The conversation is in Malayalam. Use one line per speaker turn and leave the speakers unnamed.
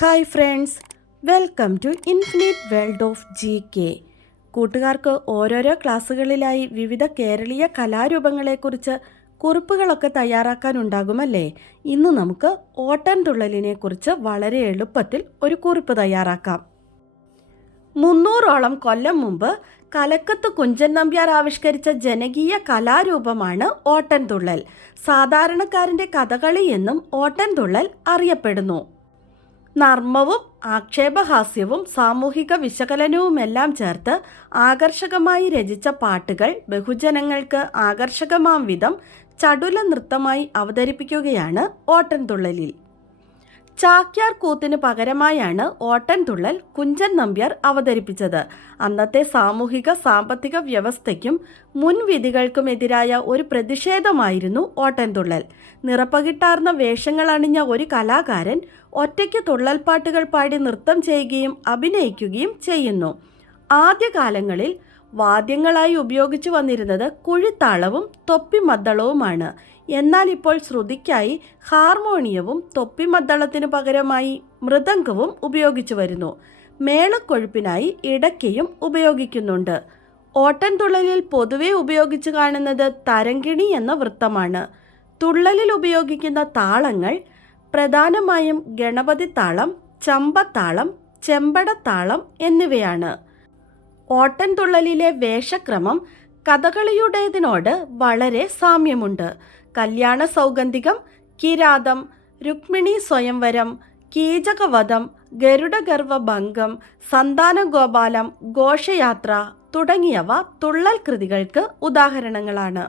Hi friends welcome to infinite world of G K. കൂട്ടുകാർക്ക് ഓരോരോ ക്ലാസ്സുകളിലായി വിവിധ കേരളീയ കലാരൂപങ്ങളെക്കുറിച്ച് കുറിപ്പുകളൊക്കെ തയ്യാറാക്കാനുണ്ടാകുമല്ലേ? ഇന്ന് നമുക്ക് ഓട്ടൻ തുള്ളലിനെ കുറിച്ച് വളരെ എളുപ്പത്തിൽ ഒരു കുറിപ്പ് തയ്യാറാക്കാം. മുന്നൂറോളം കൊല്ലം മുമ്പ് കലക്കത്ത് കുഞ്ചൻ നമ്പ്യാർ ആവിഷ്കരിച്ച ജനകീയ കലാരൂപമാണ് ഓട്ടൻതുള്ളൽ സാധാരണക്കാരന്റെ കഥകളി എന്നും ഓട്ടൻതുള്ളൽ അറിയപ്പെടുന്നു. നർമ്മവും ആക്ഷേപഹാസ്യവും സാമൂഹിക വിശകലനവുമെല്ലാം ചേർത്ത് ആകർഷകമായി രചിച്ച പാട്ടുകൾ ബഹുജനങ്ങൾക്ക് ആകർഷകമാം വിധം ചടുല നൃത്തമായി അവതരിപ്പിക്കുകയാണ് ഓട്ടൻതുള്ളലിൽ. ചാക്യാർ കൂത്തിന് പകരമായാണ് ഓട്ടൻതുള്ളൽ കുഞ്ചൻ നമ്പ്യാർ അവതരിപ്പിച്ചത്. അന്നത്തെ സാമൂഹിക സാമ്പത്തിക വ്യവസ്ഥയ്ക്കും മുൻവിധികൾക്കുമെതിരായ ഒരു പ്രതിഷേധമായിരുന്നു ഓട്ടൻതുള്ളൽ നിറപ്പകിട്ടാർന്ന വേഷങ്ങൾ അണിഞ്ഞ ഒരു കലാകാരൻ ഒറ്റയ്ക്ക് തുള്ളൽപ്പാട്ടുകൾ പാടി നൃത്തം ചെയ്യുകയും അഭിനയിക്കുകയും ചെയ്യുന്നു. ആദ്യകാലങ്ങളിൽ വാദ്യങ്ങളായി ഉപയോഗിച്ചു വന്നിരുന്നത് കുഴിത്താളവും തൊപ്പിമദ്ദളവുമാണ്. എന്നാൽ ഇപ്പോൾ ശ്രുതിക്കായി ഹാർമോണിയവും തൊപ്പിമദ്ദളത്തിനു പകരമായി മൃദംഗവും ഉപയോഗിച്ചു വരുന്നു. മേളക്കൊഴുപ്പിനായി ഇടയ്ക്കയും ഉപയോഗിക്കുന്നുണ്ട്. ഓട്ടൻതുള്ളലിൽ പൊതുവെ ഉപയോഗിച്ചു കാണുന്നത് തരങ്കിണി എന്ന വൃത്തമാണ്. തുള്ളലിൽ ഉപയോഗിക്കുന്ന താളങ്ങൾ പ്രധാനമായും ഗണപതി താളം ചമ്പത്താളം ചെമ്പടത്താളം എന്നിവയാണ്. ഓട്ടൻതുള്ളലിലെ വേഷക്രമം കഥകളിയുടേതിനോട് വളരെ സാമ്യമുണ്ട്. കല്യാണ സൗഗന്ധികം കിരാതം രുക്മിണി സ്വയംവരം കീചകവധം ഗരുഡഗർവഭംഗം സന്താനഗോപാലം ഘോഷയാത്ര തുടങ്ങിയവ തുള്ളൽ കൃതികൾക്ക് ഉദാഹരണങ്ങളാണ്.